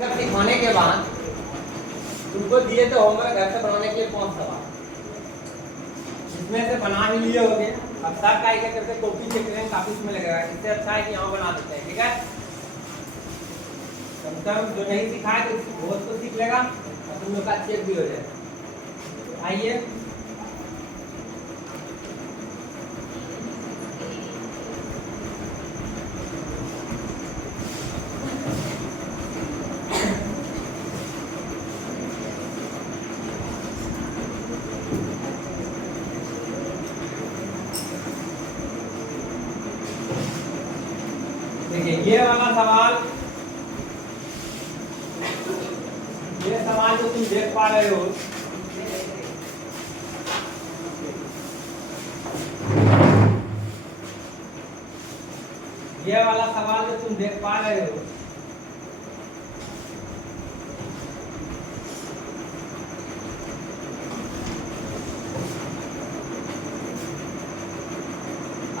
सब सिखाने के बाद तुमको दिए थे होमवर्क घर से बनाने के लिए 5 सवाल, इसमें से बना ही लिए होंगे। अब सब का एक करके कॉपी चेक करेंगे, काफी इसमें लगेगा। इससे अच्छा है कि यहाँ बना देते हैं, ठीक है। कम से कम जो नहीं सिखाए तो बहुत तो सीख लेगा और तुम लोग का चेक भी हो जाएगा। आइए देखिए, ये वाला सवाल, ये सवाल जो तुम देख पा रहे हो, ये वाला सवाल जो तुम देख पा रहे हो,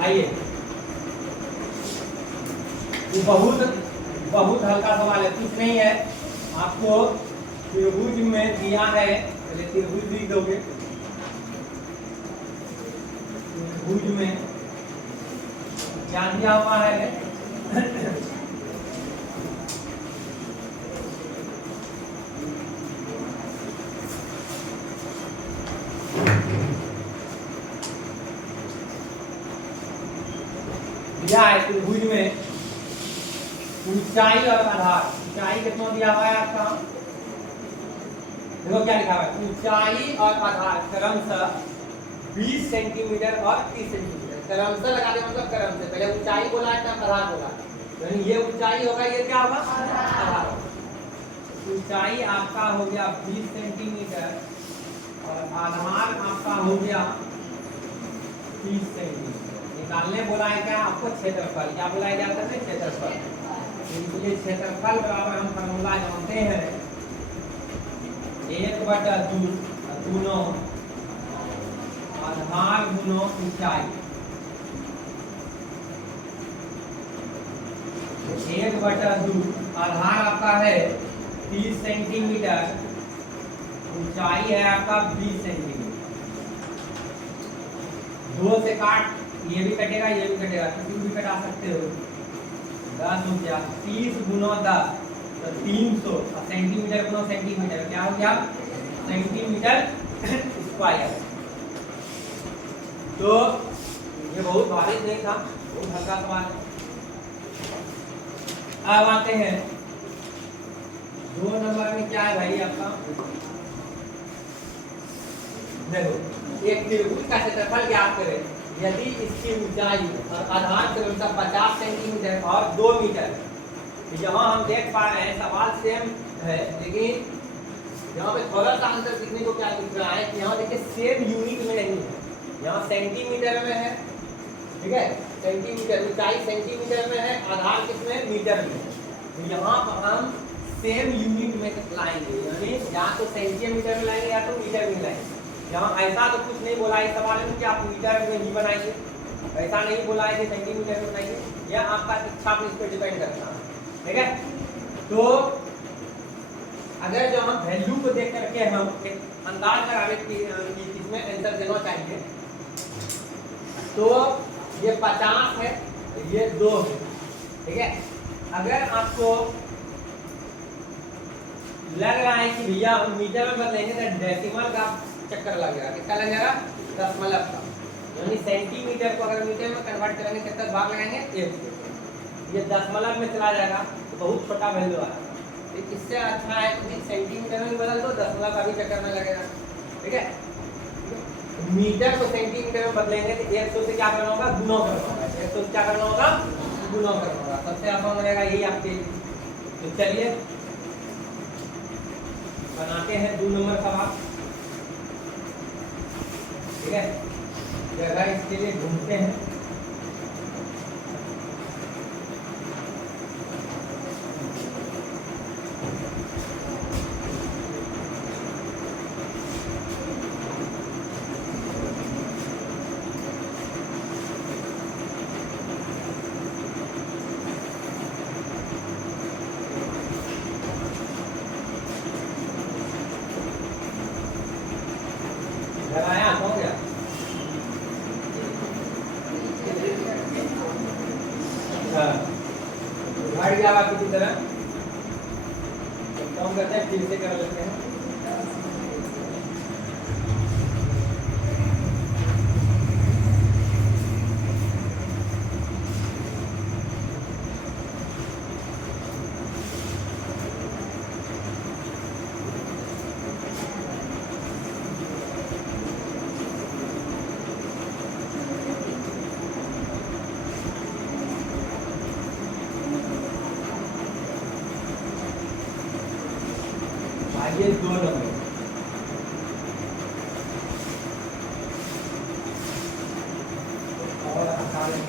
आइए, ये बहुत हल्का सवाल है, कुछ नहीं है। आपको त्रिभुज में दिया है, पहले त्रिभुज लिख दोगे। त्रिभुज में क्या दिया हुआ है? दिया है त्रिभुज में ऊंचाई और आधार। ऊंचाई कितना दिया हुआ है आपका? देखो क्या लिखा हुआ है, ऊंचाई और आधार क्रमशः 20 सेंटीमीटर और 30 सेंटीमीटर। क्रमशः लगा दे, मतलब क्रम से पहले ऊंचाई बोला है तब आधार बोला, यानी ये ऊंचाई होगा, ये क्या होगा? आधार। ऊंचाई आपका हो गया 20 सेंटीमीटर और आधार आपका हो गया 30 सेंटीमीटर। निकालने बोला है क्या आपको? क्षेत्रफल। क्या बुलाया जाता है? क्षेत्रफल। इसलिए क्षेत्रफल बराबर हम फॉर्मूला जानते हैं, 1/2 गुना आधार गुना ऊंचाई। 1/2 आधार आपका है 30 सेंटीमीटर, ऊंचाई है आपका 20 सेंटीमीटर। 2 से काट, ये भी कटेगा, ये भी कटेगा, किसी भी कटा सकते हो। 10 हो गया, 30 गुना 10 तो 300, और सेंटीमीटर गुना सेंटीमीटर क्या हो गया? Centimetre square. तो ये बहुत भारी नहीं था, बहुत हल्का सवाल है। अब आते हैं 2 नंबर में, क्या है भाई आपका? देखो, एक त्रिभुज का क्षेत्रफल ज्ञात करें यदि इसकी ऊंचाई और आधार क्रमशः 50 सेंटीमीटर और 2 मीटर। यहाँ हम देख पा रहे हैं सवाल सेम है, लेकिन यहाँ पे थोड़ा सा अंतर दिखने को क्या दिख रहा है कि यहाँ देखिए सेम यूनिट में नहीं है, यहाँ सेंटीमीटर में है, ठीक है। सेंटीमीटर, ऊंचाई सेंटीमीटर में है, आधार किसमें? मीटर में। तो यहाँ पर हम सेम यूनिट में लाएंगे, यानी या तो सेंटीमीटर में लाएंगे या तो मीटर में लाएंगे। यहाँ ऐसा तो कुछ नहीं बोला है सवाल में कि आप मीटर में ही बनाइए, ऐसा नहीं बोला है कि सेंटीमीटर में बनाइए, यह आपका इच्छा पर इस पर डिपेंड करता है, ठीक है। तो अगर जो हम वैल्यू को देख करके हम एक अंदाज लगावे कि इसमें आंसर देना चाहिए, तो ये 50 है, ये 2 है, ठीक है। अगर आपको लग रहा है कि भैया हम मीटर में बदलेंगे तो डेसिमल का चक्कर लगेगा, कितना लगेगा? दशमलव का, यानी सेंटीमीटर को अगर मीटर में कन्वर्ट करेंगे कितना भाग लगाएंगे? 1 से। ये दशमलव में चला जाएगा तो बहुत छोटा वैल्यू आएगा। तो इससे अच्छा है कि सेंटीमीटर में बदल दो, दशमलव का भी चक्कर में लगेगा, ठीक है। मीटर को सेंटीमीटर में बदलेंगे तो 100 से क्या करना होगा? गुना करना होगा। 100 से क्या करना होगा? गुना करना होगा। सबसे आसान रहेगा यही आपके। तो चलिए बनाते हैं 2 नंबर सवाल, ठीक है। जगह इसके लिए ढूंढते हैं। हम करते हैं फिर से कर लेते हैं। ये 2 नंबर और आसान है।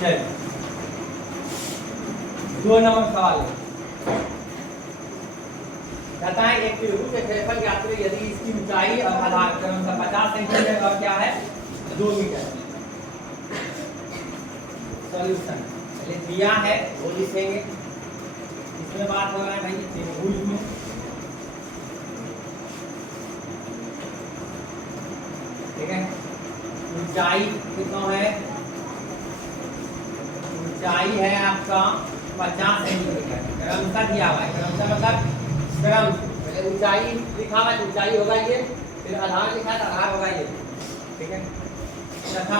चलिए 2 नंबर सवाल है। कहता है एक त्रिभुज के क्षेत्रफल ज्ञात करें यदि इसकी ऊंचाई और आधार क्रमशः 50 सेंटीमीटर और क्या है 2 मीटर। सॉल्यूशन पहले दिया है वो लिखेंगे। इसमें बात हो रहा है भाई त्रिभुज में, ठीक है। ऊंचाई कितना है, ऊंचाई है आपका 50 सेंटीमीटर। क्रमशः दिया हुआ है, क्रमशः मतलब क्रम पहले ऊंचाई लिखा हुआ है, ऊंचाई होगा ये, फिर आधार लिखा है तो आधार होगा ये, ठीक है। तथा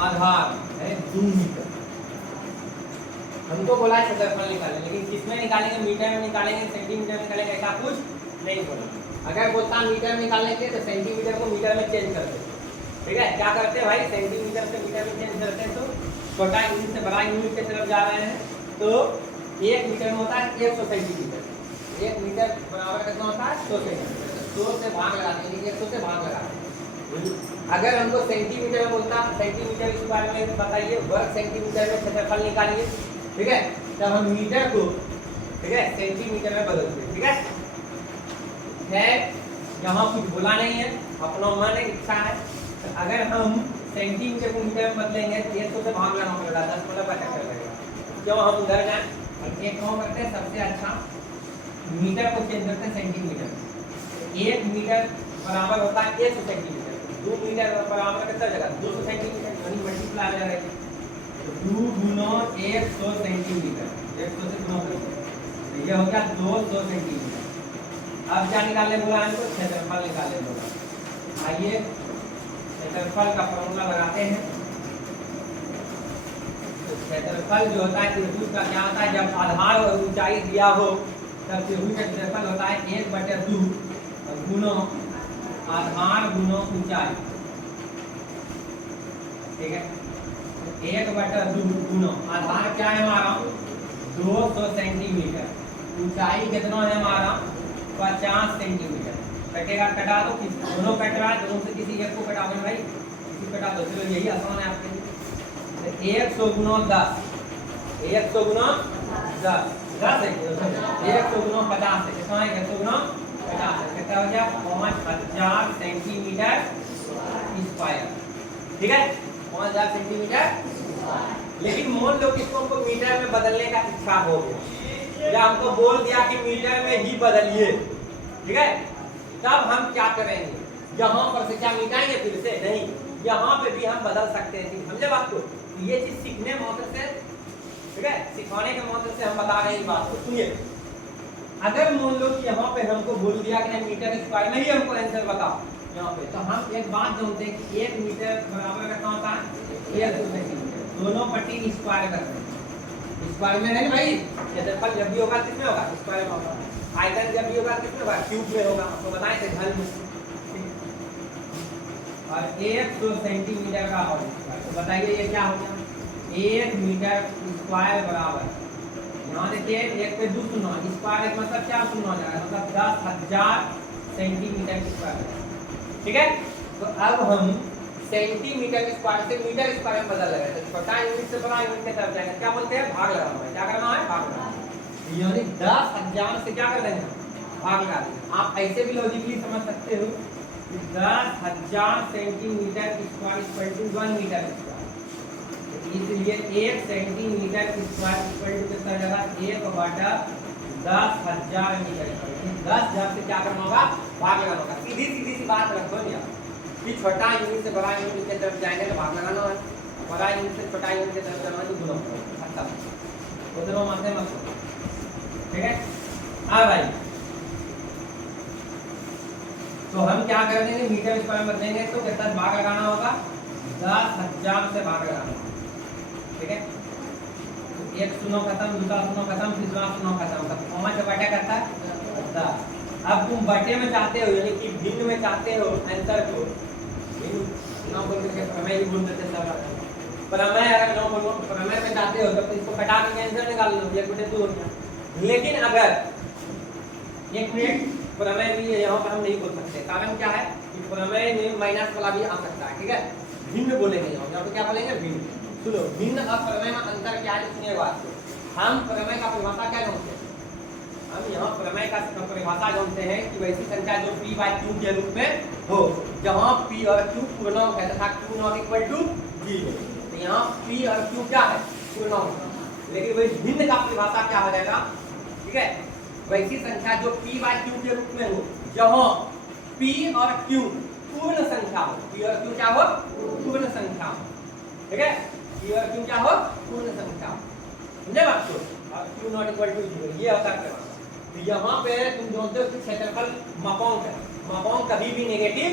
आधार है 2 मीटर। हमको बोला है क्षेत्रफल निकालें, लेकिन किसमें निकालेंगे, मीटर में निकालेंगे, सेंटीमीटर में निकालेंगे, ऐसा कुछ नहीं बोला। अगर बोलता मीटर में निकालने के तो सेंटीमीटर को मीटर में चेंज करते, ठीक है। क्या करते हैं भाई, सेंटीमीटर से मीटर में चेंज करते हैं तो छोटा यूनिट से बड़ा यूनिट की तरफ जा रहे हैं। तो 1 मीटर में होता है 100 सेंटीमीटर। 1 मीटर बराबर कितना होता है 100 सेंटीमीटर। 100 से भाग लगाते हैं, 100 से भाग लगाते हैं। अगर हमको सेंटीमीटर में बोलता, सेंटीमीटर इस बारे में बताइए, वर्ग सेंटीमीटर में क्षेत्रफल निकालिए, ठीक है। तब हम मीटर को, ठीक है, सेंटीमीटर में बदलते हैं, ठीक है। यहाँ कुछ बोला नहीं है, अपना मन है, इच्छा है। तो अगर हम सेंटीमीटर को मीटर में बदलेंगे तो 100 से भाग लगाना पड़ेगा, 10 मतलब 75 लगेगा। क्यों हम उधर जाए, एक काम करते हैं, सबसे अच्छा मीटर को चेंज करते हैं सेंटीमीटर। 1 मीटर बराबर होता है 100 सेंटीमीटर। 2 मीटर बराबर कितना जगह 200 सेंटीमीटर, यानी मल्टीप्लाई हो जाएगा। तो 2 गुना 100 सेंटीमीटर, 100 से गुना करेंगे, ये हो गया 200 सेंटीमीटर। अब क्या निकालने बोला हमको, क्षेत्रफल निकालने बोला। आइए क्षेत्रफल का फॉर्मूला लगाते हैं। क्षेत्रफल जो होता है त्रिभुज का क्या होता है, जब आधार और ऊंचाई दिया हो तब त्रिभुज का क्षेत्रफल होता है 1/2 गुना आधार गुना ऊंचाई, ठीक है। 1/2 गुना आधार क्या है हमारा 200 सेंटीमीटर, ऊंचाई कितना है हमारा 50 सेंटीमीटर। कटेगा, कटा दो, दोनों कट रहा है, दोनों से किसी एक को कटा दो भाई, किसी कटा दो, चलो यही आसान है आपके लिए। 100 गुना 10, 100 गुना 10, 10 है, 100 गुना 50 है, कितना है 100 गुना 50 है, कितना हो गया 5000 सेंटीमीटर स्क्वायर, ठीक है, 5000 सेंटीमीटर। लेकिन मान लो किसको हमको मीटर में बदलने का इच्छा हो गया, या हमको बोल दिया कि मीटर में ही बदलिए, ठीक है। तब हम क्या करेंगे, यहाँ पर से क्या मिटाएंगे, फिर से नहीं, यहाँ पे भी हम बदल सकते हैं, समझे बात को। ये चीज सीखने मौके से, ठीक है, सिखाने के मौके से हम बता रहे हैं इस बात को। सुनिए, अगर मान लो कि यहाँ पे हमको बोल दिया कि मीटर स्क्वायर में ही हमको आंसर बताओ यहाँ पे, तो हम एक बात जानते हैं कि 1 मीटर बराबर कितना होता है 100 सेंटीमीटर, दोनों पट्टी स्क्वायर करते हैं। स्क्वायर में नहीं भाई, क्षेत्रफल जब भी होगा किसमें होगा, स्क्वायर में होगा। आयतन जब भी होगा किसमें होगा, क्यूब में होगा, आपको बताए थे घन में। और 100 सेंटीमीटर का और तो बताइए ये क्या हो गया, 1 मीटर स्क्वायर बराबर, यहाँ देखिए 1 पे 2 शून्य, स्क्वायर का मतलब क्या शून्य हो जाएगा, मतलब 10,000 सेंटीमीटर स्क्वायर, ठीक है। तो अब हम सेंटीमीटर स्क्वायर से मीटर स्क्वायर में बदल रहे हैं, तो छोटा यूनिट से बड़ा यूनिट की तरफ जाएंगे, क्या बोलते हैं भाग लगाना है। क्या करना है, भाग लगाना है, यानी 10,000 से क्या कर देंगे, भाग लगा देंगे। आप ऐसे भी लॉजिकली समझ सकते हो 10,000 centimetre square equal to 1 metre square, इसलिए 1 सेंटीमीटर स्क्वायर इक्वल टू कितना जाएगा 1/10 10,000 मीटर। 10,000 से क्या करना होगा, भाग लगाना होगा। सीधी सीधी सी बात रखो भैया कि छोटा यूनिट से बड़ा यूनिट की तरफ जाएंगे तो भाग लगाना है, बड़ा यूनिट से छोटा यूनिट की तरफ जाना है तो गुणा। अच्छा दोनों मानते मत, ठीक है। हाँ भाई, तो हम क्या कर देंगे, मीटर स्क्वायर में बदलेंगे तो कितना भाग लगाना होगा, 10,000 से भाग लगाना होगा, ठीक है। तो एक शून्य खत्म, दूसरा शून्य खत्म, तीसरा शून्य खत्म, तब कॉमा से बटा करता है 10। अब तुम बटे में चाहते हो यानी कि भिन्न में चाहते हो आंसर को, ना बोल के प्रमेय ही बोल देते सब, प्रमेय अगर ना बोलो प्रमेय में चाहते हो तो इसको कटा के आंसर निकाल लो, ये बटे 2 हो गया। लेकिन अगर एक मिनट, प्रमेय भी यहाँ पर हम नहीं बोल सकते, कारण क्या है कि प्रमेय में माइनस वाला भी आ सकता है, ठीक है। भिन्न बोलेंगे यहाँ पे, क्या बोलेंगे भिन्न। सुनो, भिन्न और प्रमेय में अंतर क्या है, सुनिए बात को। हम प्रमेय का परिभाषा क्या जानते हैं, हम यहाँ प्रमेय का परिभाषा जानते हैं कि वैसी संख्या जो p बाय q के रूप में हो, जहाँ p और q पूर्णांक है तथा q नॉट इक्वल टू 0, तो यहाँ p और q क्या है, पूर्णांक। लेकिन वही भिन्न का परिभाषा क्या हो जाएगा, ठीक है, वैसी संख्या जो p बाय q के रूप में हो, जहाँ p और q पूर्ण संख्या हो, p और q क्या हो, पूर्ण संख्या हो, ठीक है, p और q क्या हो, पूर्ण संख्या, समझे बात को। और q नॉट इक्वल टू 0, ये होता है। तो यहाँ पे तुम जानते हो कि क्षेत्रफल मापांक है, मापांक कभी भी नेगेटिव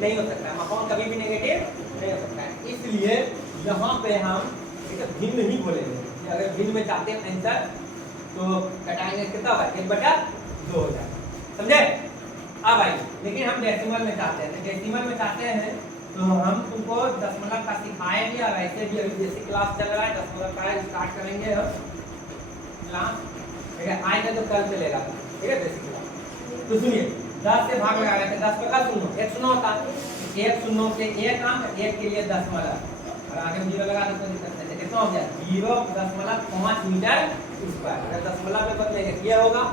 नहीं हो सकता है, मापांक कभी भी नेगेटिव नहीं हो सकता है, इसलिए यहाँ पे हम भिन्न ही बोलेंगे। अगर भिन्न में चाहते हैं आंसर तो कटाएंगे, कितना होगा, 1/2 हो जाएगा, समझे। अब आई, लेकिन हम डेसिमल में चाहते हैं, डेसिमल में चाहते हैं तो हम तुमको दशमलव का सिखाएंगे, और ऐसे भी अभी बेसिक क्लास चल रहा है, दशमलव का स्टार्ट करेंगे हम क्लास, ठीक है, आएंगे तो कल चलेगा, ठीक है, बेसिक क्लास। तो सुनिए, 10 से भाग लगा रहे थे, 10 का शून्य, एक शून्य होता है, एक शून्य के एक अंक, एक के लिए दशमलव, और आगे 0 लगा दो तो दिक्कत नहीं, कितना हो गया 0.5 मीटर स्क्वायर। अगर दशमलव में बदलेंगे ये होगा,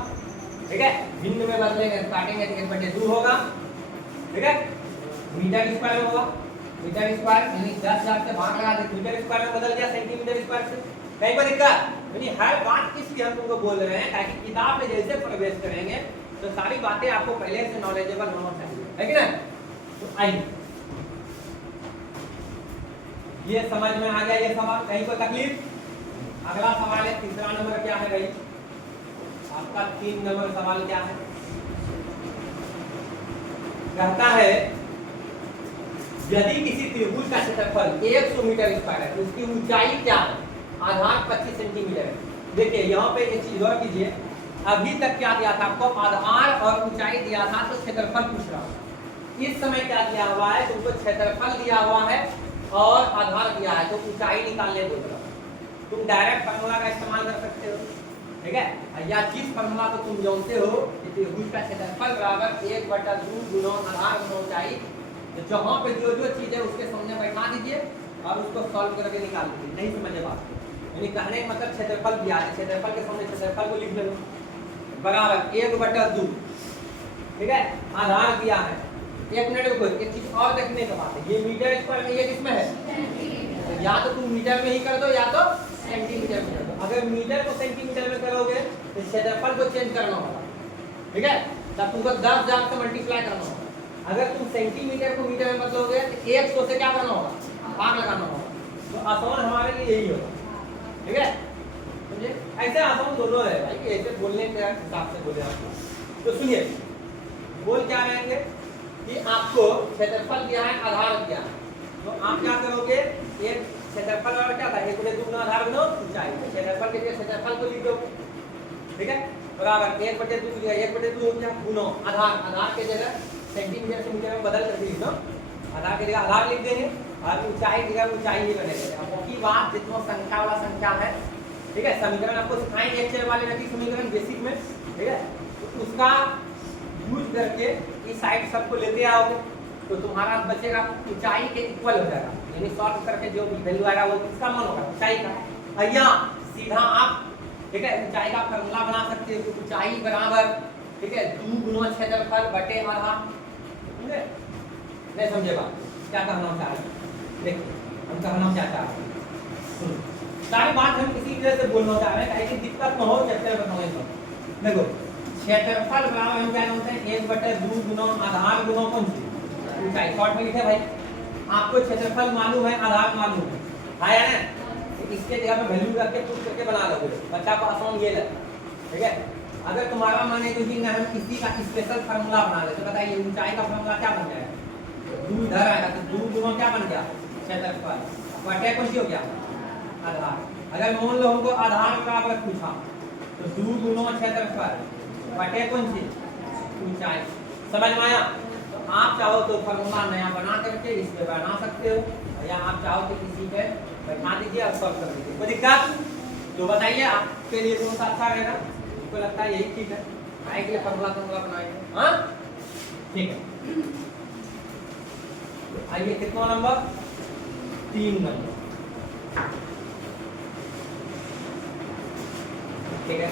ठीक है, भिन्न में बदलेंगे काटेंगे तो 1/2 होगा, ठीक है, मीटर स्क्वायर होगा, मीटर स्क्वायर यानी 10,000 से भाग लगा दे, मीटर स्क्वायर में बदल गया सेंटीमीटर स्क्वायर से, कहीं पर दिक्कत यानी हर बात इसलिए हम तुमको बोल रहे हैं ताकि किताब में जैसे प्रवेश करेंगे तो सारी बातें आपको पहले से नॉलेजेबल होना चाहिए, है कि नहीं। तो आइए, ये समझ में आ गया ये सवाल, कहीं कोई तकलीफ। अगला सवाल है, तीसरा नंबर क्या है भाई, आपका 3 नंबर सवाल क्या है, कहता है यदि किसी त्रिभुज का क्षेत्रफल 100 मीटर स्क्वायर है तो उसकी ऊंचाई क्या है, आधार 25 सेंटीमीटर है। देखिए यहाँ पे एक चीज और कीजिए, अभी तक क्या दिया था आपको, आधार और ऊंचाई दिया था, तो क्षेत्रफल पूछ रहा हूँ। इस समय क्या दिया हुआ है, तुमको क्षेत्रफल दिया हुआ है और आधार दिया है, तो ऊंचाई निकालने बोल रहा हूँ। तुम डायरेक्ट फार्मूला का इस्तेमाल कर सकते हो, ठीक है, या जिस फार्मूला को तुम जानते हो कि त्रिभुज का क्षेत्रफल बराबर 1/2 गुना आधार गुना ऊंचाई, तो जहाँ पे जो जो चीज है उसके सामने बैठा दीजिए और उसको सॉल्व करके निकाल दीजिए। नहीं समझे बात, यानी कहने का मतलब क्षेत्रफल दिया है, क्षेत्रफल के सामने क्षेत्रफल को लिख लो बराबर 1/2, ठीक है, आधार दिया है। एक मिनट रुको, एक चीज और देखने का बात है, ये मीटर स्क्वायर में ये किसमें है, तो या तो तुम मीटर में ही कर दो या तो सेंटीमीटर में कर दो। अगर मीटर को सेंटीमीटर में करोगे तो क्षेत्रफल को चेंज करना होगा, ठीक है, तब तुमको 10,000 से मल्टीप्लाई करना होगा। अगर तुम सेंटीमीटर को मीटर में बदलोगे तो 100 से क्या करना होगा, भाग लगाना होगा। तो आसान हमारे लिए यही होगा, ठीक है, समझे। ऐसे आसान दोनों है भाई, ऐसे बोलने के हिसाब से बोले आपको। तो सुनिए, बोल क्या रहेंगे कि आपको क्षेत्रफल दिया है, आधार दिया है, तो आप क्या करोगे, एक क्षेत्रफल और क्या था, 1/2 गुना आधार गुना ऊंचाई, क्षेत्रफल के लिए क्षेत्रफल को लिख दो, ठीक है, बराबर 1/2 हो गया गुना आधार, आधार के जगह सेंटीमीटर से मीटर में बदल कर लिख दो, आधार के जगह आधार लिख देंगे और ऊंचाई की जगह ऊंचाई ही बनेगा। अब की बात जितना संख्या वाला संख्या है, ठीक है, समीकरण आपको सिखाएंगे एक चर वाले रैखिक समीकरण बेसिक में, ठीक है, तो उसका यूज करके इस साइड सबको लेते आओगे तो तुम्हारा बचेगा ऊंचाई के इक्वल हो जाएगा, यानी सॉल्व करके जो वैल्यू आएगा वो किसका मान होगा, ऊंचाई का। यहाँ सीधा आप, ठीक है, ऊंचाई का फॉर्मूला बना सकते हो, ऊंचाई बराबर, ठीक है, 2 गुना क्षेत्रफल बटे आधार, नहीं समझे बात क्या कहना चाह रहे हैं, देखिए हम कहना क्या चाह रहे हैं, सारी बात हम किसी तरह से बोलना चाह रहे हैं ताकि दिक्कत न हो, चैप्टर बताओ सब, देखो क्षेत्रफल बराबर हम क्या जानते हैं 1/2 गुना आधार गुना कौन सी ऊंचाई। शॉर्ट में लिखे भाई, आपको क्षेत्रफल मालूम है, आधार मालूम है ना, तो इसके जगह पे वैल्यू रख के पुट करके बना लोगे, बच्चा को आसान ये लगता है। ठीक है, अगर तुम्हारा माने तो जी हम किसी का स्पेशल फार्मूला बना ले, तो बताइए ऊंचाई का फार्मूला क्या बन जाएगा, 2 इधर आएगा तो 2 गुना क्या बन गया क्षेत्रफल, बटे कौन सी हो गया आधार। अगर मान लो हमको आधार बराबर पूछा तो 2 गुना क्षेत्रफल बटे कौन सी ऊंचाई। समझ में आया? तो आप चाहो तो फार्मूला नया बना करके इस पे बना सकते हो, या आप चाहो तो किसी पे बैठा दीजिए और सॉल्व कर दीजिए, कोई दिक्कत तो बताइए, आपके लिए कौन सा अच्छा रहेगा। मुझको लगता है यही ठीक है, आए के लिए फार्मूला बनाएंगे। हाँ ठीक है, आइए कितना नंबर 3 नंबर। ठीक है,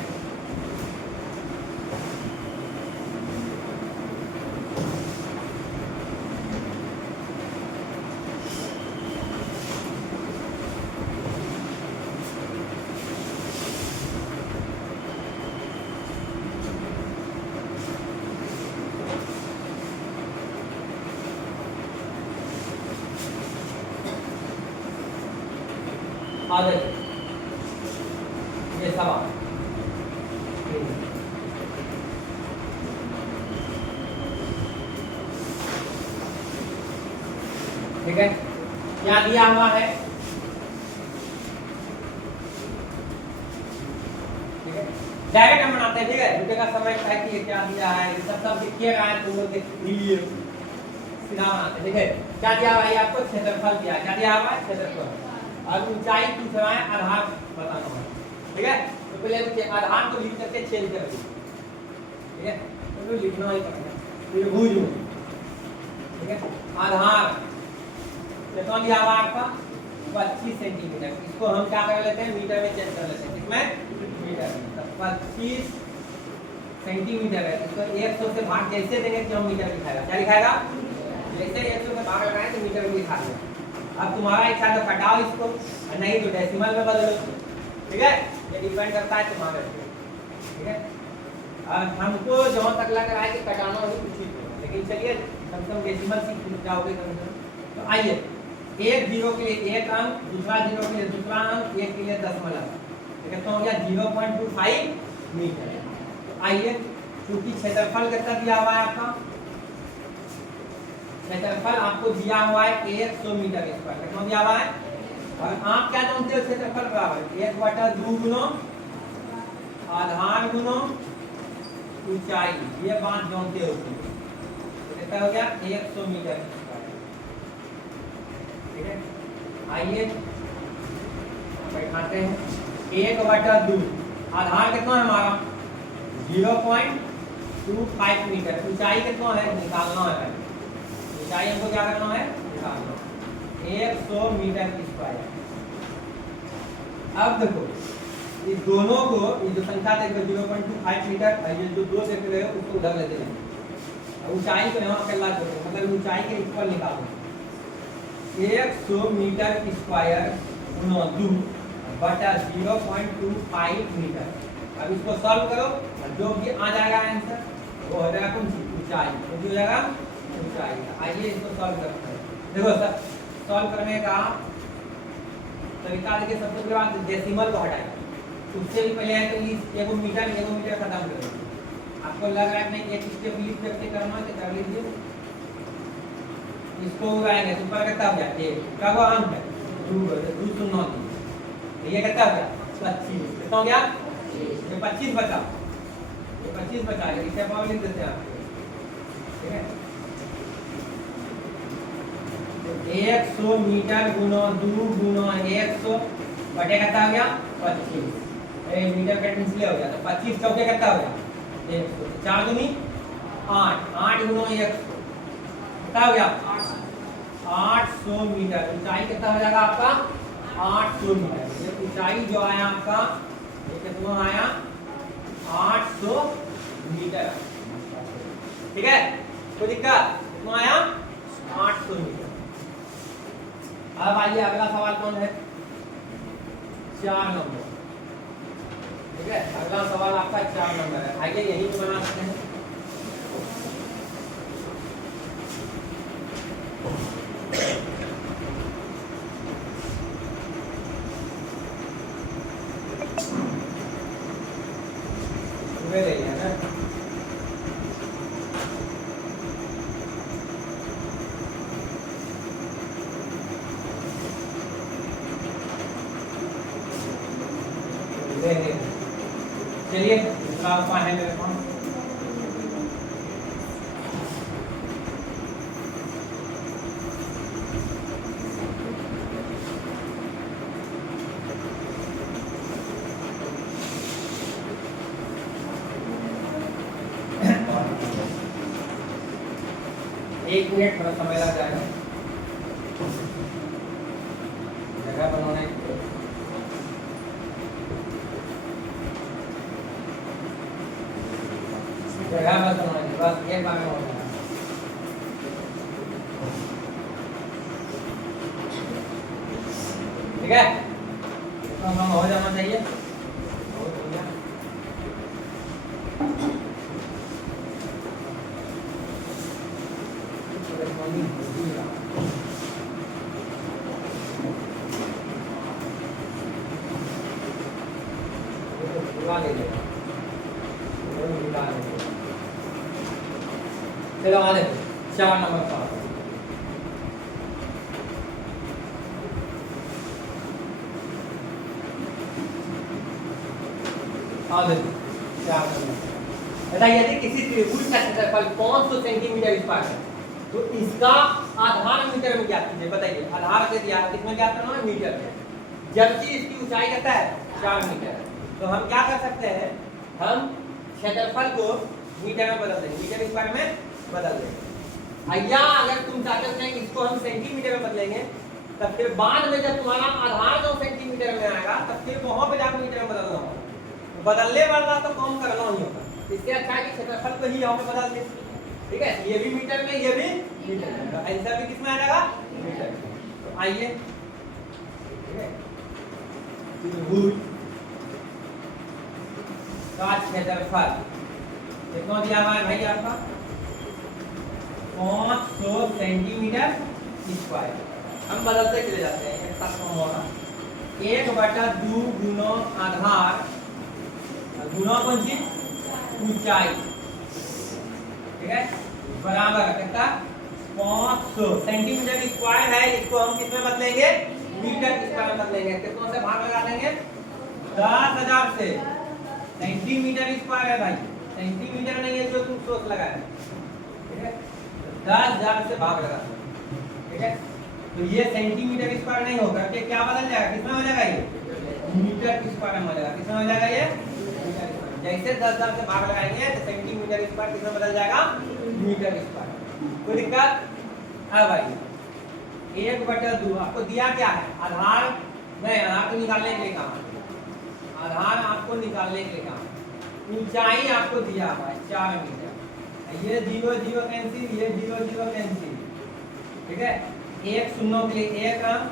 आगे ये सवाल ठीक है, क्या दिया हुआ है, ठीक है डायरेक्ट हम बनाते हैं। ठीक है, रुकेगा समय है कि क्या दिया है, सब देखिएगा तो वो देख लीजिए, सीधा बनाते हैं। ठीक है, क्या दिया हुआ है आपको, क्षेत्रफल दिया, क्या दिया हुआ है क्षेत्रफल, और ऊंचाई पूछ रहा है, आधार बताना है। ठीक है, तो पहले देखिए आधार को लिख करके चेंज कर दीजिए। ठीक है, तो लिखना ही पड़ेगा, फिर भुज में। ठीक है, आधार कितना दिया हुआ आपका 25 सेंटीमीटर, इसको हम क्या कर लेते हैं मीटर में चेंज कर लेते हैं, किसमें मीटर में। तो 25 सेंटीमीटर है, इसको 100 से भाग जैसे देंगे कि हम मीटर लिखाएगा, क्या लिखाएगा जैसे 100 से भाग लगाए तो मीटर में लिखा देगा। अब तुम्हारा इच्छा तो घटाओ इसको, नहीं तो डेसिमल में बदलो। ठीक है, ये डिपेंड करता है तुम्हारे ऊपर। ठीक है, और हमको जहाँ तक लग रहा है कि घटाना ही उचित है, लेकिन चलिए कम से कम डेसिमल सीख जाओगे कम से कम। तो आइए, एक जीरो के लिए 1 अंक, दूसरा जीरो के लिए दूसरा अंक, एक के लिए दशमलव, तो कितना हो गया 0.25 मीटर। तो आइए, क्योंकि क्षेत्रफल कितना दिया हुआ है आपका, क्षेत्रफल आपको दिया हुआ है 100 मीटर स्क्वायर, कितना दिया हुआ है, और आप क्या जानते हो क्षेत्रफल बराबर 1/2 गुना आधार गुना ऊंचाई, ये बात जानते हो। तो कितना हो गया 100 मीटर स्क्वायर। ठीक है, आइए बैठाते हैं 1/2, आधार कितना है हमारा 0.25 मीटर, ऊंचाई कितना है निकालना है, ऊंचाई हमको क्या करना है निकालना, 100 मीटर स्क्वायर। अब देखो इस दोनों को, ये जो संख्या देख रहे हो 0.25 मीटर, और ये जो 2 देख रहे हो उसको उधर लेते हैं, ऊंचाई को यहाँ अकेला छोड़ो, मतलब ऊंचाई के इक्वल निकालो, 100 मीटर स्क्वायर गुना 2 बटा 0.25 मीटर। अब इसको सॉल्व करो, जो भी आ जाएगा आंसर वो हो जाएगा कौन सी ऊंचाई, तो हो जाएगा ऊंचाई। आइए इसको सॉल्व करते हैं। देखो सर, सॉल्व करने का तरीका देखिए, सबसे पहले बात डेसिमल को हटाएं, उससे भी पहले है तो एगो मीटर खत्म करो। आपको लग रहा है नहीं एक स्टेप लीड करके करना है तो कर लीजिए, इसको उड़ाएंगे तो ऊपर कितना हो गया, एक का वो अंक है 2 ये कितना हो गया 25, कितना हो गया ये 25 बचा, ये 25 बचा है, इसे आप लिख देते हैं आप। ठीक है, 100 मीटर गुना 2 गुना 100 बटे कितना हो गया 25, मीटर कैंसिल हो गया, तो 25 चौके कितना हो गया 100, 4 दूनी 8, 8 गुना 100 कितना हो गया 800 मीटर। ऊंचाई कितना हो जाएगा आपका 800 मीटर। ये ऊंचाई जो आया आपका ये कितना आया 800 मीटर। ठीक है, कोई दिक्कत, कितना आया 800 मीटर। अब आइए अगला सवाल कौन है 4 नंबर। ठीक है। अगला सवाल आपका 4 नंबर है, आइए यहीं पे बना सकते हैं। ले है ना, चलिए दूसरा आपका है मेरे पास। एक मिनट थोड़ा समय लग जाएगा जगह बनाने को। जगह बस बनाने बस एक बार में हो जाएगा। ठीक है, तो हम हो जाना चाहिए। बहुत बढ़िया। चलो आ देखो 4 नंबर का आ देखो 4 नंबर। बताइए यदि किसी त्रिभुज का क्षेत्रफल 500 सेंटीमीटर स्क्वायर है तो इसका आधार मीटर में ज्ञात कीजिए। बताइए आधार से दिया किसमें ज्ञात करना है, मीटर में, जबकि इसकी ऊंचाई कहता है 4 मीटर। तो हम क्या कर सकते हैं, हम क्षेत्रफल को मीटर में बदल देंगे, मीटर स्क्वायर में बदल देंगे। या अगर तुम चाहते हैं कि इसको हम सेंटीमीटर में बदलेंगे तब फिर बाद में जब तुम्हारा आधार 9 सेंटीमीटर में आएगा तब फिर वहां पे जाकर मीटर में बदलना होगा। तो बदलने वाला तो कम करना ही होगा, इससे अच्छा है कि क्षेत्रफल को ही यहाँ पे बदल दें। ठीक है, ये भी मीटर में, ये भी मीटर में, तो आंसर भी किसमें आ जाएगा, मीटर में। तो आइए ठीक है, त्रिभुज का क्षेत्रफल कितना दिया हुआ है भाई आपका 500 सेंटीमीटर स्क्वायर। हम बदलते चले जाते हैं, एक साथ कम होगा 1/2 गुना आधार गुना कौन सी ऊंचाई, ठीक है, बराबर कितना 500 सेंटीमीटर स्क्वायर है। इसको हम किसमें बदलेंगे, मीटर स्क्वायर में बदलेंगे। कितनों से भाग लगा देंगे, 10,000 से। सेंटीमीटर स्क्वायर है भाई, सेंटीमीटर नहीं है जो तुम सोच लगा है, ठीक है, 10,000 से भाग लगा। ठीक है, तो ये सेंटीमीटर स्क्वायर नहीं होगा, कि क्या बदल जाएगा, किसमें हो जाएगा, ये मीटर स्क्वायर में हो जाएगा। किसमें हो जाएगा, ये मीटर स्क्वायर। जैसे 10,000 से भाग लगाएंगे तो सेंटीमीटर स्क्वायर किसमें बदल जाएगा, मीटर स्क्वायर। कोई दिक्कत है भाई। 1/2 आपको दिया क्या है, आधार नहीं, आधार तो निकालने के लिए कहा, आधार आपको निकालने के लिए कहा, ऊंचाई आपको दिया हुआ है 4 मीटर। ये 0 0 कैंसिल, ये 0 0 कैंसिल, ठीक है, एक शून्यों के लिए एक अंक,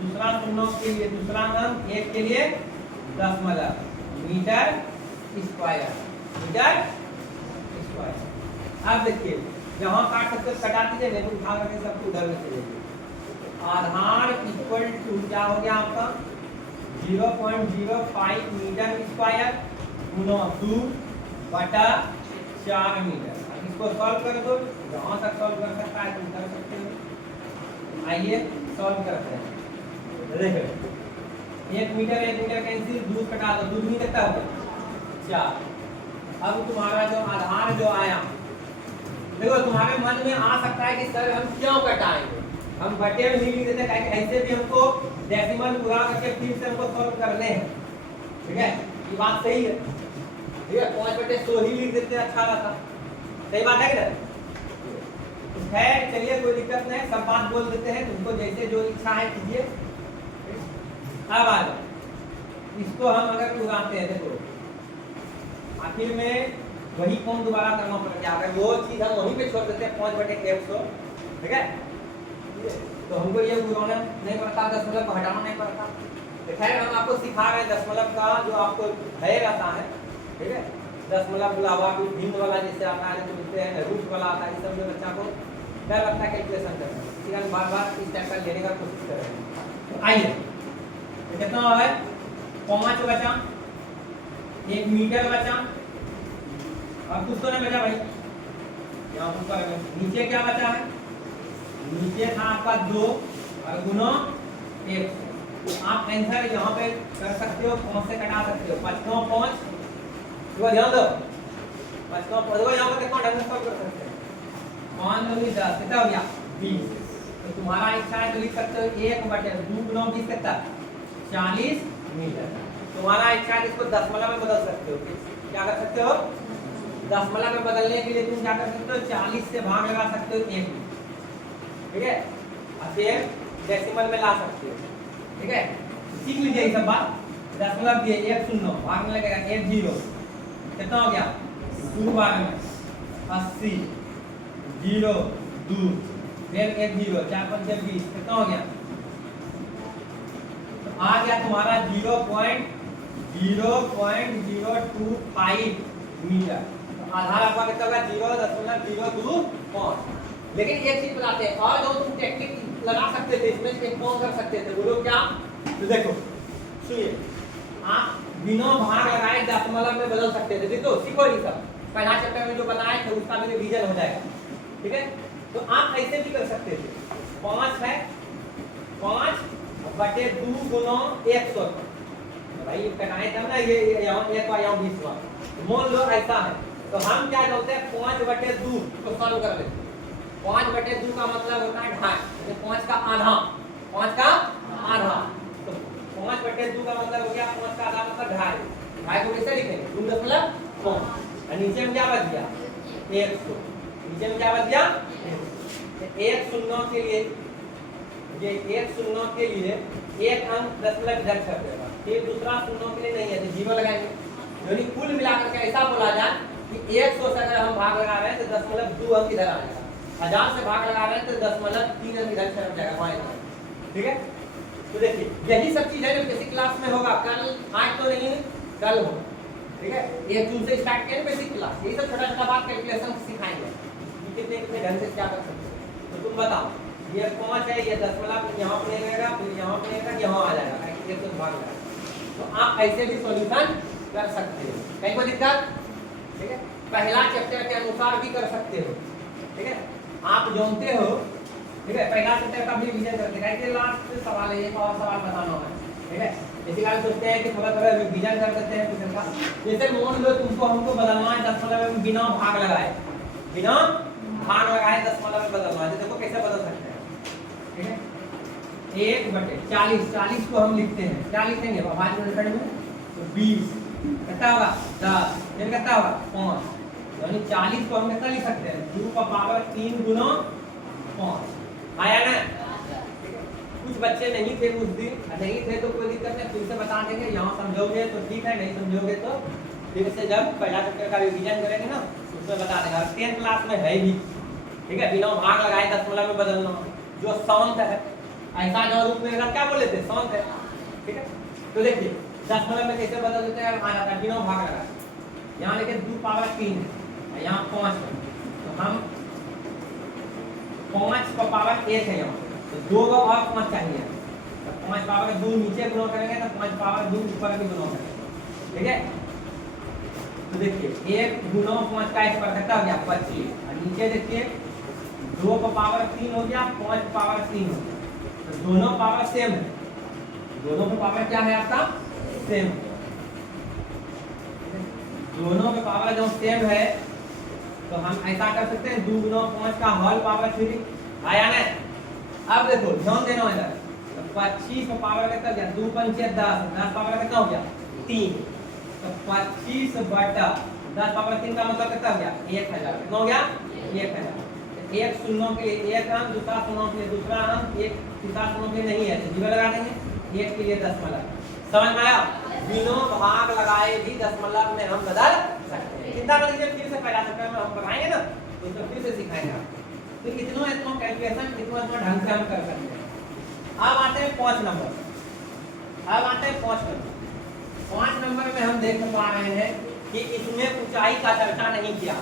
दूसरा शून्यों के लिए दूसरा अंक, एक के लिए दशमलव, मीटर स्क्वायर, मीटर स्क्वायर। अब देखिए जहां काट सकते कटा दीजिए, नहीं तो उठा करके सबको उधर में चले जाइए। आधार इक्वल टू क्या हो गया आपका 0.05 मीटर स्क्वायर गुना 2/4 मीटर। इसको सॉल्व कर दो, जहां तक सॉल्व कर सकता है तुम कर सकते हो। आइए सॉल्व करते हैं। देखो 1 मीटर कैंसिल, 2 कटा दो, 2 मीटर कितना होगा 4। अब तुम्हारा जो आधार जो आया, देखो तुम्हारे मन में आ सकता है कि सर हम क्यों कटाएंगे, हम बटे में ही लिख देते हैं, ऐसे भी हमको डेसिमल पूरा करके फिर से हमको सॉल्व करने हैं। ठीक है, ये बात सही है, ठीक है, 5/100 ही लिख देते हैं, अच्छा रहता। सही बात है कि नहीं, खैर चलिए कोई दिक्कत नहीं, सब बात बोल देते हैं, तुमको जैसे जो इच्छा है कीजिए। अब आ जाओ, इसको हम अगर उगाते हैं, देखो आखिर में वही फॉर्म दोबारा करना पड़ेगा। अगर वो चीज हम वहीं पे छोड़ देते हैं 5/100, ठीक है, तो हमको ये उड़ाना नहीं पड़ता, 10 को हटाना नहीं पड़ता। तो खैर हम आपको सिखा रहे हैं दशमलव का जो आपको भय रहता है, ठीक है, दशमलव अलावा भी भिन्न वाला जैसे आता है तो बोलते हैं रूट वाला आता है, इस सब में बच्चा को डर लगता है कैलकुलेशन करने में, इसी कारण बार बार इस टाइप का लेने का कोशिश कर रहे हैं। तो आइए तो कितना हो है 5 बचा, 1 मीटर बचा, अब कुछ तो नहीं बचा भाई, यहाँ ऊपर नीचे क्या बचा है, नीचे था आपका 2 और गुना 1। आप आंसर यहाँ पे कर सकते हो, 5 से कटा सकते हो, 5 9 5, ध्यान दो 5 9 5, यहाँ पे कितना ढंग से सॉल्व कर सकते हैं, 5 2 10 कितना हो गया 20। तो तुम्हारा इच्छा है तो लिख सकते हो 1/2 गुना 20 कितना 40 मीटर। तुम्हारा इच्छा है इसको दशमलव में बदल सकते हो, क्या कर सकते हो, दशमलव में बदलने के लिए तुम क्या कर सकते हो 40 से भाग लगा सकते हो 1 में, ठीक है, और फिर डेसिमल में ला सकते हो, ठीक है, सीख लीजिए ये सब बात। दशमलव दिए 1 0 भाग में लगेगा 1 0, कितना हो गया 2 भाग में 80 0 2 फिर 1 0 4 5 20, कितना हो गया, तो आ गया तुम्हारा 0.025 मीटर। तो आधार आपका कितना होगा 0.025। लेकिन एक चीज बताते हैं, और जो तुम टेक्निक लगा सकते थे इसमें एक कौन कर सकते थे, बोलो क्या, तो देखो सुनिए, आप बिना भाग लगाए दशमलव में बदल सकते थे, देखो सीखो ये सब, पहला चैप्टर में जो बनाए थे उसका भी रिवीजन हो जाएगा, ठीक है। तो आप ऐसे भी कर सकते थे, 5 है 5/2 गुना 100, भाई कटाए तब ना ये यहाँ 1 और यहाँ 20 हुआ, मान लो ऐसा है, तो हम क्या करते हैं 5/2 को सॉल्व कर लेते हैं। 5/2 का मतलब होता है 2.5, 5 का आधा, 5 का आधा, तो 5/2 का मतलब हो गया 5 का आधा मतलब 2.5, 2.5 को कैसे लिखेंगे 2.5 और नीचे में क्या बच गया 100, नीचे में क्या बच गया 1 शून्य के लिए, ये 1 शून्य के लिए एक अंक दशमलव इधर कर देगा, फिर दूसरा शून्य के लिए नहीं है तो 0 लगाएंगे, यानी कुल मिलाकर के ऐसा बोला जाए कि 100 से अगर हम भाग लगा रहे हैं तो दशमलव 2 अंक इधर आ जाएगा, 1000 से भाग लगा रहे हैं तो दशमलव 3 अंक इधर चढ़ जाएगा, ठीक है। तो देखिए यही सब चीज है जो बेसिक क्लास में होगा, कल आज तो नहीं कल हो, ठीक है, 1 जून से स्टार्ट किया बेसिक क्लास, यही सब छोटा छोटा बात कैलकुलेशन सिखाएंगे कितने कितने ढंग से क्या कर सकते हैं। तो तुम बताओ ये 5 है, ये दशमलव यहाँ पे रहेगा, फिर यहाँ पे रहेगा, यहाँ आ जाएगा, एक तो भाग लगा, तो आप ऐसे भी सॉल्यूशन कर सकते हो, कहीं कोई दिक्कत, ठीक है, पहला चैप्टर के अनुसार भी कर सकते हो, ठीक है, आप जानते हो, ठीक है, पहला चैप्टर का भी रिवीजन करते हैं, कि लास्ट सवाल है, एक और सवाल बताना है, ठीक है, इसी कारण सोचते हैं कि थोड़ा थोड़ा रिवीजन कर देते हैं क्वेश्चन का। जैसे मान लो तुमको हमको बदलना है दशमलव में बिना भाग लगाए, बिना भाग लगाए दशमलव में बदलना है, देखो कैसे बदल सकते हैं, ठीक है, 1/40, 40 को हम लिखते हैं, क्या लिखेंगे भाग में तो 20, कितना होगा 10, फिर कितना होगा 5, यानी 40 को हम कितना लिख सकते हैं 2 गुना 5, आया ना। कुछ बच्चे नहीं थे उस दिन, नहीं थे तो कोई दिक्कत नहीं, फिर से बता देंगे, यहाँ समझोगे तो ठीक है, नहीं समझोगे तो फिर से जब पहला चैप्टर का रिवीजन करेंगे ना उसमें बता देंगे, 10th क्लास में है भी, ठीक है, बिना भाग लगाए दशमलव में बदलना जो शांत है, ऐसा जो रूप में क्या बोले थे शांत है, ठीक है। तो देखिए दशमलव में कैसे बदल देते हैं, आ जाता है बिना भाग लगाए, यहाँ लेके 2/3 है, यहाँ 5 है, तो हम 5 का पावर 1 है यहाँ, तो 2 और 5 चाहिए, तो 5/2 नीचे गुना करेंगे तो 5/2 ऊपर भी गुना करेंगे, ठीक है। तो देखिए 1 गुना 5 का स्क्वायर कितना हो गया 25, और नीचे देखिए 2/3 हो गया, 5/3 हो गया, तो दोनों पावर सेम है, दोनों का पावर क्या है आपका सेम, दोनों का पावर जो सेम है तो हम ऐसा कर सकते हैं 2 गुना 5 का होल पावर 3 आया ना। अब देखो ध्यान देना इधर, तो 25 का पावर कितना हो गया 2 5 10, 10 पावर कितना हो गया 3, तो 25/10 पावर 3 का मतलब कितना हो गया 1000, कितना हो गया 1000, एक शून्यों के लिए एक अंक, दूसरा शून्यों के लिए दूसरा अंक, एक तीसरा शून्यों के लिए नहीं है तो 0 लगा देंगे, एक के लिए दशमलव, समझ में आया, बिना भाग लगाए भी दशमलव में हम बदल सकते हैं, चिंता मत कीजिए, फिर से पहला चैप्टर में हम पढ़ाएंगे ना तो इसको फिर से सिखाएंगे आप, तो इतना कैलकुलेशन इतना ढंग से हम कर सकते हैं। अब आते हैं 5 नंबर, अब आते हैं 5 नंबर। 5 नंबर में हम देख पा रहे हैं कि इसमें ऊंचाई का चर्चा नहीं किया।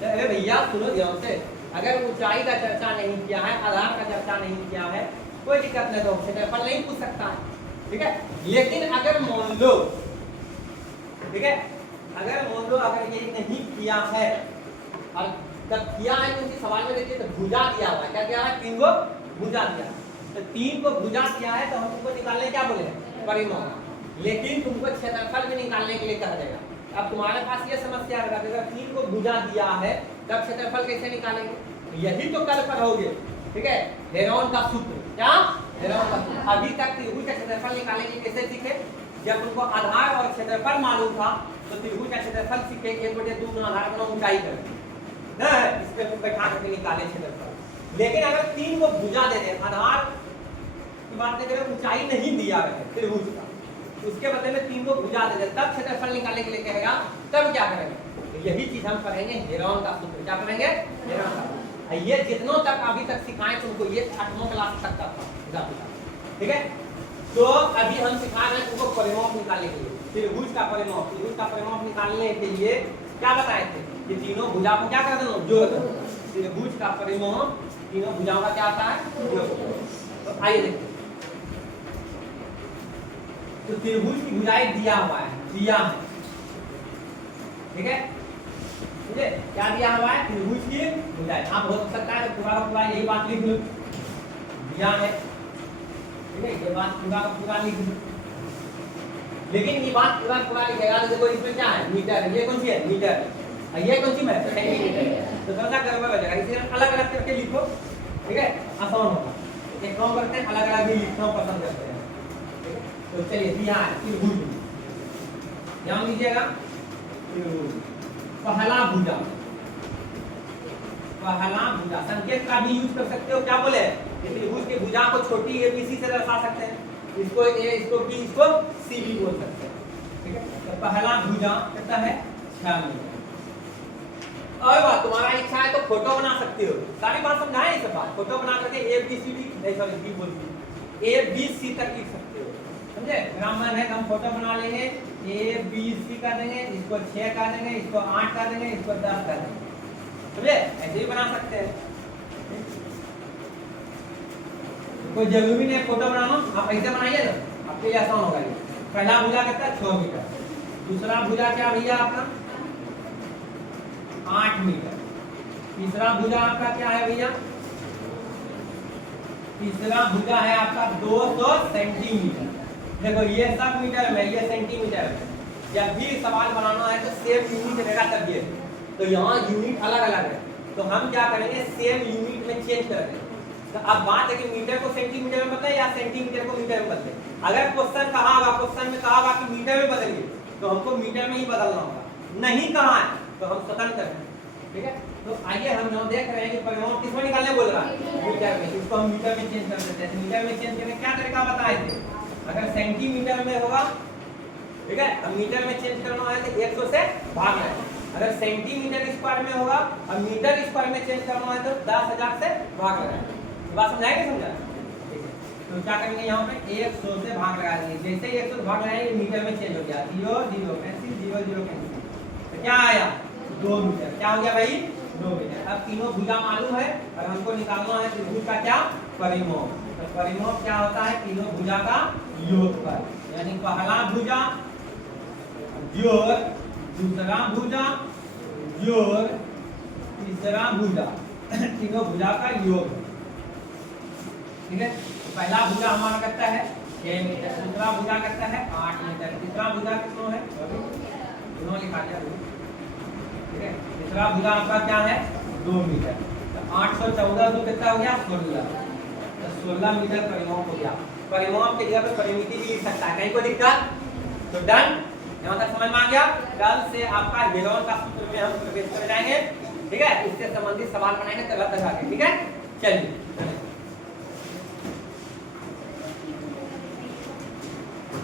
तो अरे भैया सुनो ध्यान से, अगर ऊंचाई का चर्चा नहीं किया है, आधार का चर्चा नहीं किया है, कोई दिक्कत नहीं, तो क्षेत्रफल नहीं पूछ सकता है, ठीक है। लेकिन अगर मान लो, ठीक है, अगर मान लो अगर ये नहीं किया है, और जब किया है तो उनके सवाल में देखिए तो भुजा दिया हुआ है, क्या क्या है, 3 को भुजा दिया, तो 3 को भुजा दिया है तो हम तुमको निकालने क्या बोले, परिमाण। लेकिन तुमको क्षेत्रफल भी निकालने के लिए कहा जाएगा। अब तुम्हारे पास ये समस्या रहेगा, अगर 3 को भुजा दिया है तब क्षेत्रफल कैसे निकालेंगे, यही तो कल पर होगे, ठीक है। हेरोन का सूत्र, क्या हेरोन का सूत्र। अभी तक त्रिभुज का क्षेत्रफल निकालने के कैसे सीखे, जब तुमको आधार और क्षेत्रफल मालूम था तो त्रिभुज का क्षेत्रफल सीखे, 1/2 गुना आधार गुना ऊंचाई कर ना, इस पे बैठा करके निकाले क्षेत्रफल। लेकिन अगर 3 को भुजा दे दे, आधार की बात नहीं करें, ऊंचाई नहीं दिया है त्रिभुज का, उसके बदले में 3 को भुजा दे दे, तब क्षेत्रफल निकालने के लिए कहेगा, तब क्या करेंगे, तो यही चीज हम करेंगे हेरोन का सूत्र। क्या करेंगे, हेरोन का सूत्र। ये जितनों तक अभी तक सिखाए तुमको, ये 8वीं क्लास तक का था, ठीक है। तो अभी हम सिखा रहे हैं तुमको परिमाप निकालने के लिए, त्रिभुज का परिमाप। त्रिभुज का परिमाप निकालने के लिए क्या बताए थे, ये तीनों भुजा को क्या कर देना, जोड़ दो। त्रिभुज का परिमाप तीनों भुजाओं का क्या होता है, जोड़। तो आइए देखते, तो त्रिभुज की भुजाएं दिया हुआ है, दिया है, ठीक है, मुझे क्या दिया हुआ है, त्रिभुज की भुजाएं। आप हो सकता है पूरा का पूरा यही बात लिख लो, दिया है, ठीक है, ये बात पूरा का पूरा लिख लो। लेकिन ये बात पूरा पूरा लिखेगा तो देखो इसमें क्या है, मीटर है, ये कौन सी है, मीटर, ये कौन सी है, सेंटीमीटर। तो थोड़ा गड़बड़ हो जाएगा, इसे अलग अलग करके लिखो, ठीक है, आसान होगा। एक काम करते हैं, अलग अलग भी लिखना पसंद करते हैं, ठीक है। तो चलिए दिया है त्रिभुज, ध्यान दीजिएगा, पहला भुजा, पहला भुजा संकेत का भी यूज कर सकते हो, क्या बोले, त्रिभुज की भुजा को छोटी ABC से दर्शा सकते हैं, इसको A, इसको B, इसको C भी बोल सकते हैं, ठीक है। तो पहला भुजा कितना है, 6 मीटर। और बात तुम्हारा इच्छा है तो फोटो बना सकते हो, सारी बात समझाए इस बात, फोटो बना करके ABCD बोलिए ABC तक लिख सकते हो, समझे। ब्राह्मण है तो हम फोटो बना लेंगे, ABC कर देंगे, इसको 6 कर देंगे, इसको 8 कर देंगे, इसको 10 कर देंगे, समझे, ऐसे भी बना सकते हैं। कोई जरूरी नहीं फोटो बनाना, आप ऐसे बनाइए ना, आपके लिए आसान होगा। ये पहला भुजा कितना है, 6 मीटर। दूसरा भुजा क्या भैया आपका, 8 मीटर। तीसरा भुजा आपका क्या है भैया, तीसरा भुजा है आपका 200 सेंटीमीटर। देखो ये सब मीटर में, ये सेंटीमीटर में। जब भी सवाल बनाना है तो सेम यूनिट रहेगा तब ये, तो यहाँ यूनिट अलग अलग है, तो हम क्या करेंगे, सेम यूनिट में चेंज कर देंगे। तो अब बात है कि मीटर को सेंटीमीटर में बदले या सेंटीमीटर को मीटर में बदले। अगर क्वेश्चन कहा होगा, क्वेश्चन में कहा होगा कि मीटर में बदलिए, तो हमको मीटर में ही बदलना होगा। नहीं कहा है तो हम स्वतंत्र हैं, ठीक है। तो आइए हम यहाँ देख रहे हैं कि परिमाप किसमें निकालने बोल रहा है, मीटर में, इसको हम मीटर में चेंज कर देते हैं। मीटर में चेंज करने क्या तरीका बताए थे, अगर सेंटीमीटर में होगा, ठीक है, अब मीटर में चेंज करना है तो 100 से भागना है। अगर सेंटीमीटर स्क्वायर में होगा और मीटर स्क्वायर में चेंज करना है तो 10,000 से भाग लगाएंगे। बात समझाएंगे, समझा, ठीक है। तो क्या करेंगे, यहाँ पे 100 से भाग लगा देंगे, जैसे ही 100 भाग लगाएंगे मीटर में चेंज हो गया, 0 0 कैंसिल, 0 0 कैंसिल, तो क्या आया, 2 मीटर। क्या हो गया भाई, 2 मीटर। अब तीनों भुजा मालूम है और हमको निकालना है त्रिभुज का क्या, परिमाप। तो परिमाप क्या होता है, तीनों भुजा का योगफल, यानी पहला भुजा जोड़ दूसरा भुजा जोड़ तीसरा भुजा, तीनों भुजा का योग, ठीक है। पहला भुजा हमारा करता है 6 मीटर, दूसरा भुजा करता है 8 मीटर, तीसरा भुजा कितना है, दोनों लिखा दिया, ठीक है। तीसरा भुजा आपका क्या है, 2 मीटर। तो 814 तो कितना हो गया, 16, तो 16 मीटर परिमाप हो गया। परिमाप की जगह पे परिमिति भी लिख सकता है, कहीं को दिक्कत, तो डन। यहाँ तक समझ में आ गया। कल से आपका हेरोन का सूत्र में हम प्रवेश कर जाएंगे, ठीक है। इससे संबंधित सवाल बनाएंगे तरह तरह के, ठीक है। चलिए।